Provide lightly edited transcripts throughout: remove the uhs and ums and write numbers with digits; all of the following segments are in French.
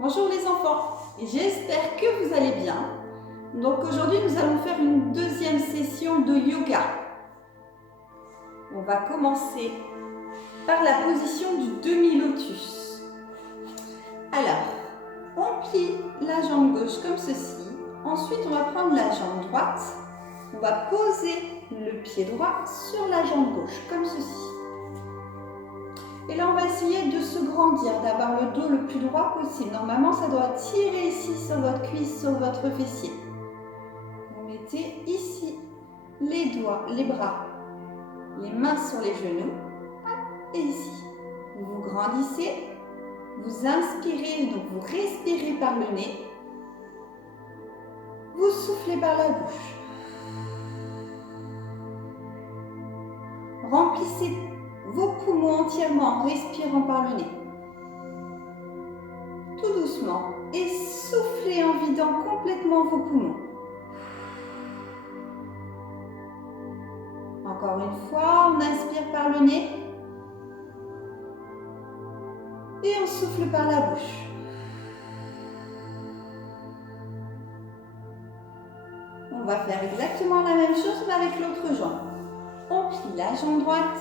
Bonjour les enfants, j'espère que vous allez bien. Donc aujourd'hui nous allons faire une deuxième session de yoga. On va commencer par la position du demi-lotus. Alors, on plie la jambe gauche comme ceci. Ensuite on va prendre la jambe droite. On va poser le pied droit sur la jambe gauche comme ceci. Et là, on va essayer de se grandir, d'avoir le dos le plus droit possible. Normalement, ça doit tirer ici sur votre cuisse, sur votre fessier. Vous mettez ici les doigts, les bras, les mains sur les genoux. Et ici, vous vous grandissez, vous inspirez, donc vous respirez par le nez. Vous soufflez par la bouche. Remplissez vos poumons entièrement en respirant par le nez. Tout doucement. Et soufflez en vidant complètement vos poumons. Encore une fois, on inspire par le nez. Et on souffle par la bouche. On va faire exactement la même chose mais avec l'autre jambe. On plie la jambe droite.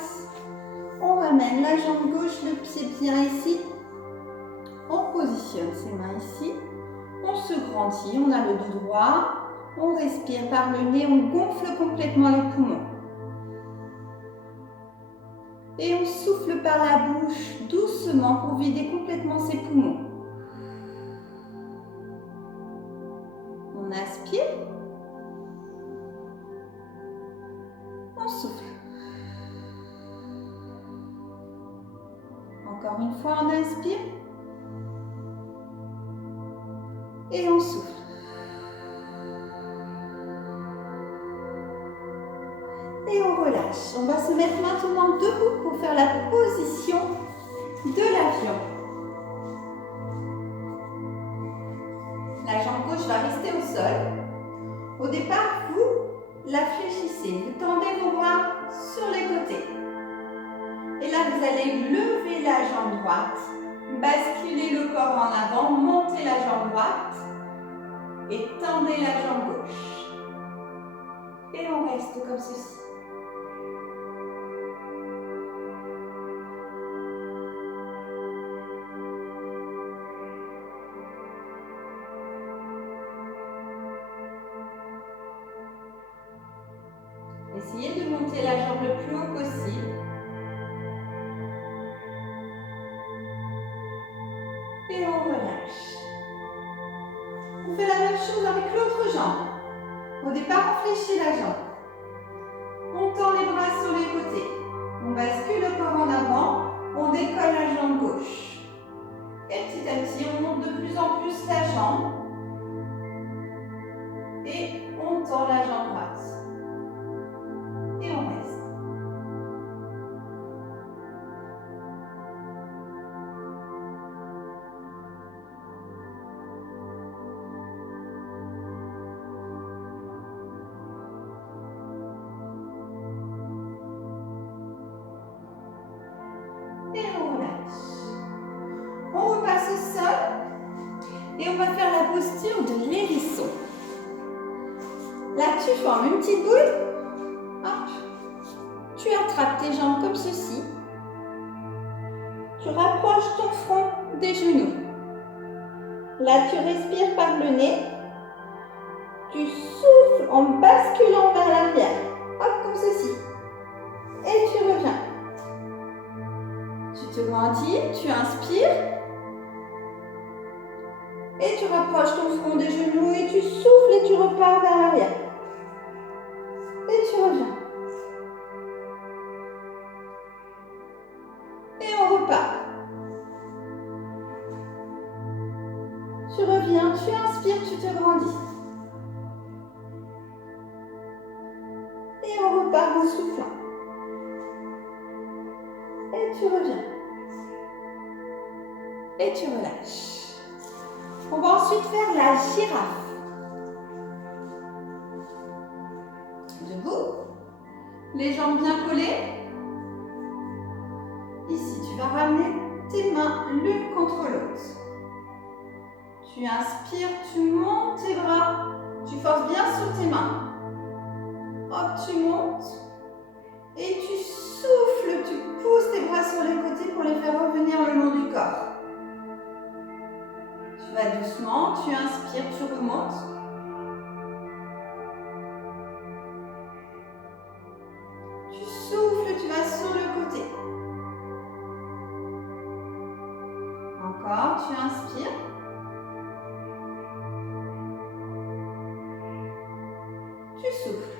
On ramène la jambe gauche, le pied bien ici. On positionne ses mains ici. On se grandit, on a le dos droit. On respire par le nez, on gonfle complètement les poumons. Et on souffle par la bouche doucement pour vider complètement ses poumons. On inspire. On souffle. Encore une fois, on inspire. Et on souffle. Et on relâche. On va se mettre maintenant debout pour faire la position de l'avion. La jambe gauche va rester au sol. Au départ, vous la fléchissez. Vous tendez vos bras sur les côtés. Et là, vous allez lever la jambe droite, basculer le corps en avant, monter la jambe droite et tendez la jambe gauche. Et on reste comme ceci. Essayez de monter la jambe le plus haut possible. Et on relâche. On fait la même chose avec l'autre jambe. Au départ, on fléchit la jambe. On tend les bras sur les côtés. On bascule le corps en avant. On décolle la jambe gauche. Et petit à petit, on monte de plus en plus la jambe. Et on tend la jambe droite. Et on reste. Et on relâche. On repasse au sol et on va faire la posture de l'hérisson. Là, tu formes une petite boule. Hop. Tu attrapes tes jambes comme ceci. Tu rapproches ton front des genoux. Là, tu respires par le nez. Tu souffles en basculant vers l'arrière. Hop, comme ceci. Et tu reviens. Tu te grandis, tu inspires. Et tu rapproches ton front des genoux et tu souffles et tu repars vers l'arrière. Et tu reviens. Et on repart. Tu reviens, tu inspires, tu te grandis. Et on repart en soufflant. Et tu reviens. Et tu relâches. On va ensuite faire la girafe. Debout. Les jambes bien collées. Ici, tu vas ramener tes mains l'une contre l'autre. Tu inspires, tu montes tes bras. Tu forces bien sur tes mains. Hop, tu montes. Et tu souffles, tu pousses tes bras sur les côtés pour les faire revenir le long du corps. Tu vas doucement, tu inspires, tu remontes. Tu souffles, tu vas sur le côté. Encore, tu inspires. Tu souffles.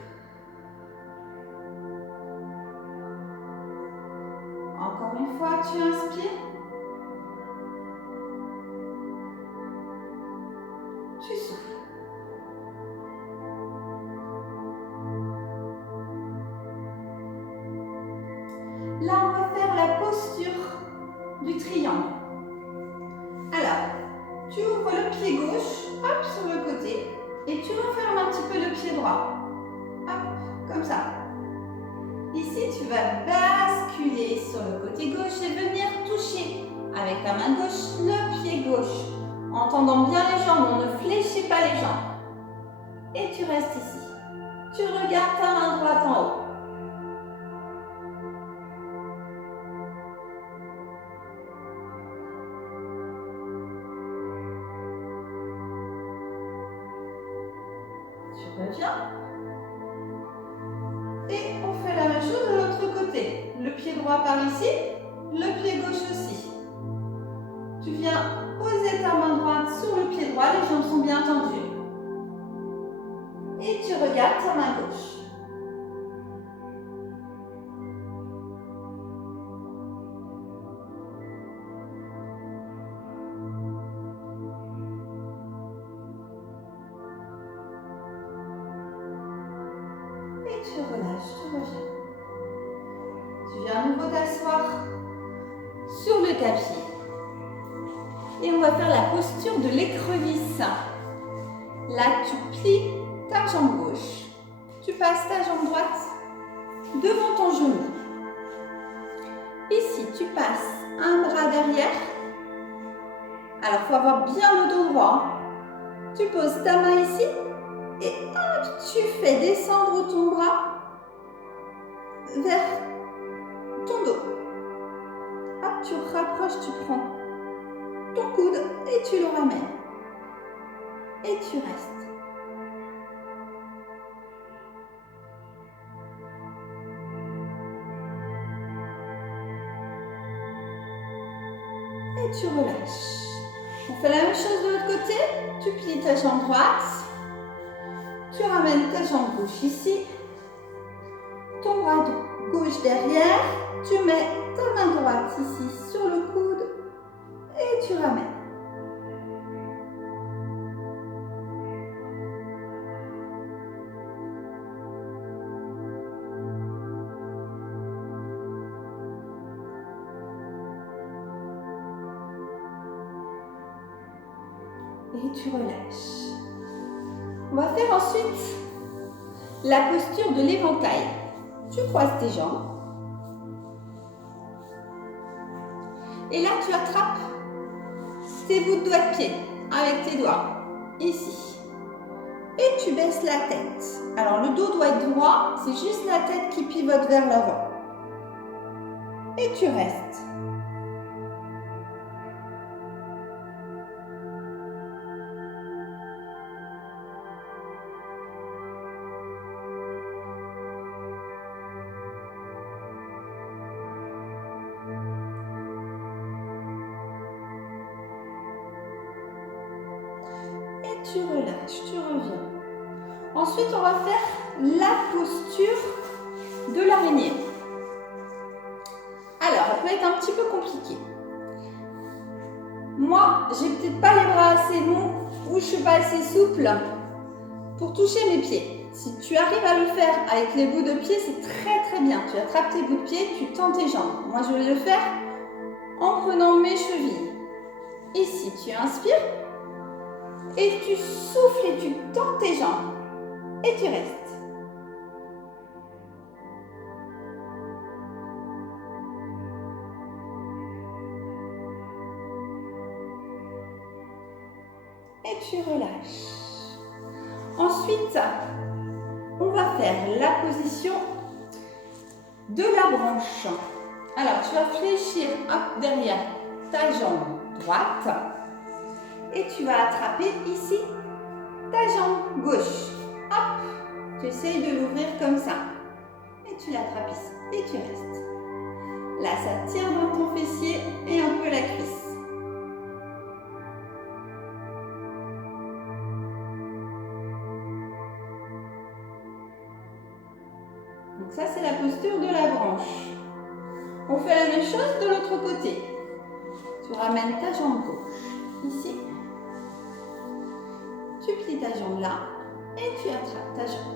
Encore une fois, tu inspires. Tu souffles. Là, on va faire la posture du triangle. Alors, tu ouvres le pied gauche, hop, sur le côté, et tu refermes un petit peu le pied droit. Hop, comme ça. Ici, tu vas basculer sur le côté gauche et venir toucher avec ta main gauche le pied gauche. En tendant bien les jambes, on ne fléchit pas les jambes. Et tu restes ici. Tu regardes ta main droite en haut. Tu reviens. Et on fait la même chose de l'autre côté. Le pied droit par ici, le pied gauche aussi. Tu viens poser ta main droite sur le pied droit, les jambes sont bien tendues. Et tu regardes ta main gauche. Et tu relâches, tu reviens. Tu viens à nouveau t'asseoir sur le tapis. Et on va faire la posture de l'écrevisse. Là, tu plies ta jambe gauche. Tu passes ta jambe droite devant ton genou. Ici, tu passes un bras derrière. Alors, il faut avoir bien le dos droit. Tu poses ta main ici et hop, tu fais descendre ton bras vers ton dos. Hop, tu rapproches, tu prends ton coude et tu le ramènes. Et tu restes. Et tu relâches. On fait la même chose de l'autre côté. Tu plies ta jambe droite. Tu ramènes ta jambe gauche ici. Ton bras gauche derrière. Tu mets ta main droite ici sur le coude. Et tu ramènes. Et tu relâches. On va faire ensuite la posture de l'éventail. Tu croises tes jambes. Et là, tu attrapes tes bouts de doigts de pied avec tes doigts. Ici. Et tu baisses la tête. Alors, le dos doit être droit. C'est juste la tête qui pivote vers l'avant. Et tu restes. Tu relâches, tu reviens. Ensuite, on va faire la posture de l'araignée. Alors, elle peut être un petit peu compliquée. Moi, j'ai peut-être pas les bras assez longs ou je suis pas assez souple pour toucher mes pieds. Si tu arrives à le faire avec les bouts de pied, c'est très très bien. Tu attrapes tes bouts de pied, tu tends tes jambes. Moi, je vais le faire en prenant mes chevilles. Ici, tu inspires. Et tu souffles et tu tends tes jambes. Et tu restes. et tu relâches. Ensuite, on va faire la position de la branche. Alors, tu vas fléchir derrière ta jambe droite et tu vas attraper ici ta jambe gauche. Hop, tu essayes de l'ouvrir comme ça et tu l'attrapes ici et tu restes. Là, ça tire dans ton fessier et un peu la cuisse. Donc ça, c'est la posture de la branche. On fait la même chose de l'autre côté. Tu ramènes ta jambe gauche ici. Tu plies ta jambe là et tu attrapes ta jambe.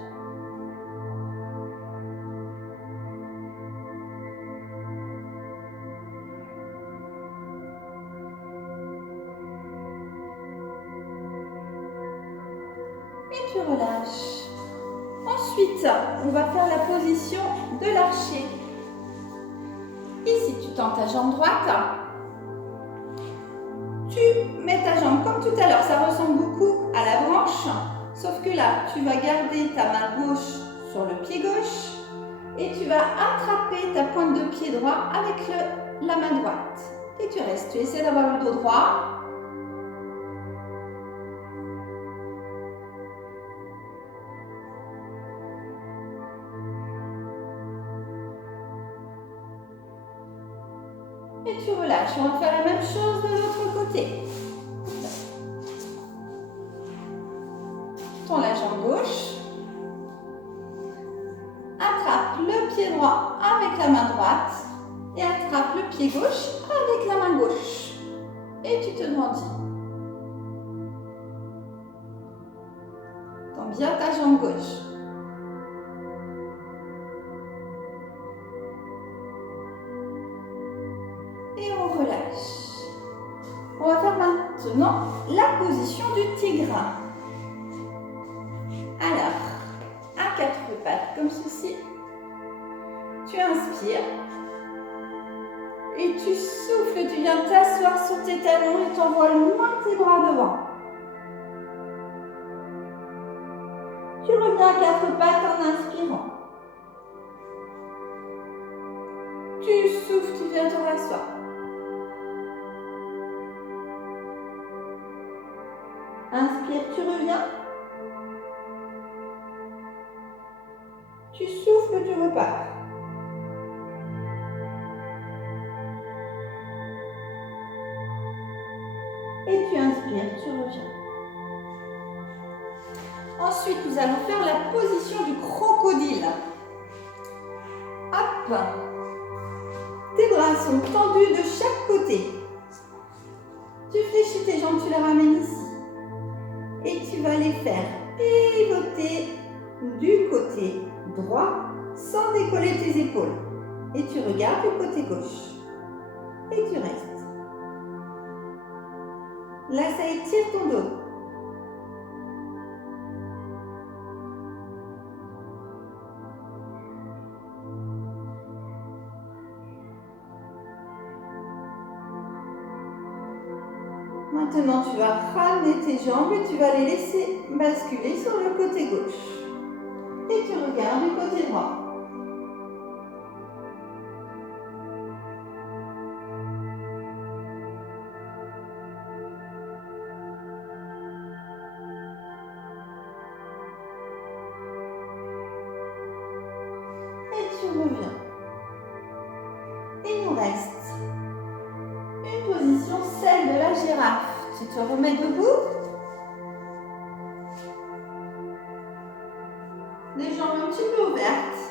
Et tu relâches. Ensuite, on va faire la position de l'archer. Ici, tu tends ta jambe droite. Tu mets ta jambe comme tout à l'heure. Ça ressemble beaucoup à la branche. Sauf que là, tu vas garder ta main gauche sur le pied gauche. Et tu vas attraper ta pointe de pied droit avec la main droite. Et tu restes. Tu essaies d'avoir le dos droit. Et tu relâches. On va faire la même chose de l'autre côté. Tends la jambe gauche. Attrape le pied droit avec la main droite. Et attrape le pied gauche avec la main gauche. Et tu te grandis. Tends bien ta jambe gauche. Et on relâche. On va faire maintenant la position du tigre. Alors, à quatre pattes comme ceci. Tu inspires. Et tu souffles, tu viens t'asseoir sur tes talons et tu envoies loin tes bras devant. Tu reviens à quatre pattes en inspirant. Tu souffles, tu viens te rasseoir. Inspire, tu reviens. Tu souffles, tu repars. Et tu inspires, tu reviens. Ensuite, nous allons faire la position du crocodile. Hop. Tes bras sont tendus de chaque côté. Tu fléchis tes jambes, tu les ramènes ici. Et tu vas les faire pivoter du côté droit sans décoller tes épaules. Et tu regardes du côté gauche. Et tu restes. Là, ça étire ton dos. Maintenant, tu vas ramener tes jambes et tu vas les laisser basculer sur le côté gauche. Et tu regardes du côté droit. Et tu reviens. Il nous reste une position, celle de la girafe. Tu te remets debout. Les jambes un petit peu ouvertes.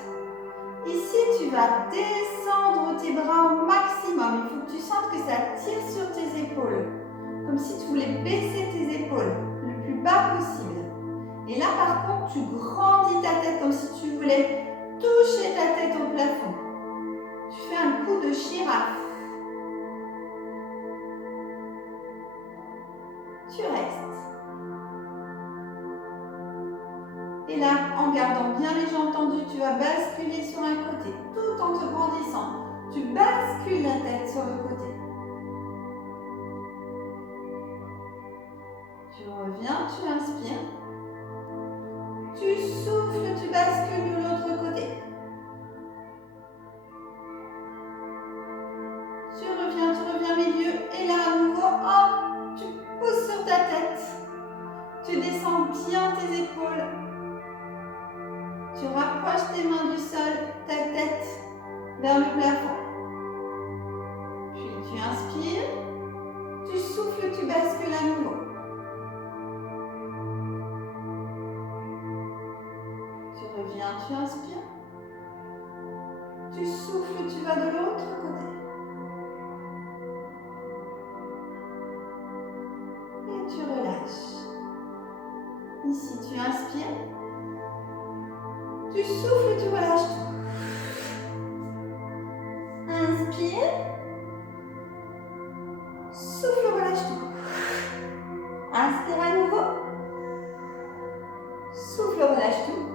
Ici, tu vas descendre tes bras au maximum. Il faut que tu sentes que ça tire sur tes épaules. Comme si tu voulais baisser tes épaules le plus bas possible. Et là, par contre, tu grandis ta tête comme si tu voulais toucher ta tête au plafond. Tu fais un coup de girafe. Tu restes. Et là, en gardant bien les jambes tendues, tu vas basculer sur un côté, tout en te grandissant. Tu bascules la tête sur le côté. Tu reviens. reviens, tu inspires. Tu souffles, tu bascules de l'autre côté. Tu reviens milieu. Et là, à nouveau, hop, tu pousses sur ta tête. Tu descends bien tes épaules. Tu rapproches tes mains du sol, ta tête vers le plafond. Puis tu inspires. Tu souffles, tu bascules à nouveau. Tu reviens, tu inspires. Tu souffles, tu vas de l'autre côté. Et tu relâches. Ici, tu inspires. Tu souffles, tu relâches tout. Inspire. Souffle, relâche tout. Inspire à nouveau. Souffle, relâche tout.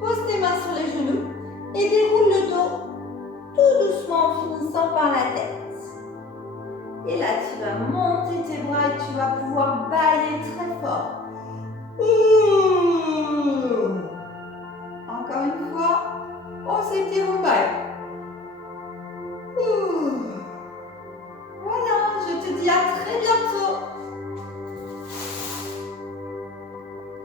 Pose tes mains sur les genoux et déroule le dos tout doucement en finissant par la tête. Et là, tu vas monter tes bras et tu vas pouvoir bailler très fort.